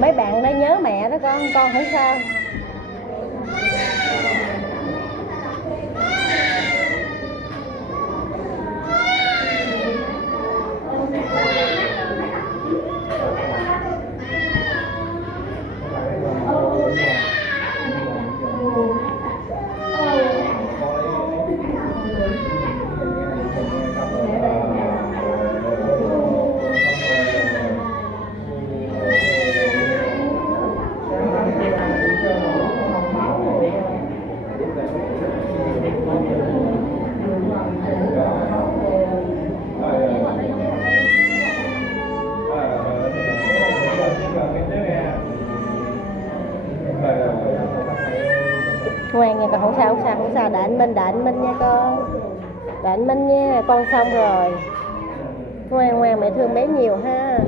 Mấy bạn đã nhớ mẹ đó con thấy sao? Ngoan nha con, không sao, đợi anh Minh nha con, đợi anh Minh nha, con xong rồi. Ngoan mẹ thương bé nhiều ha.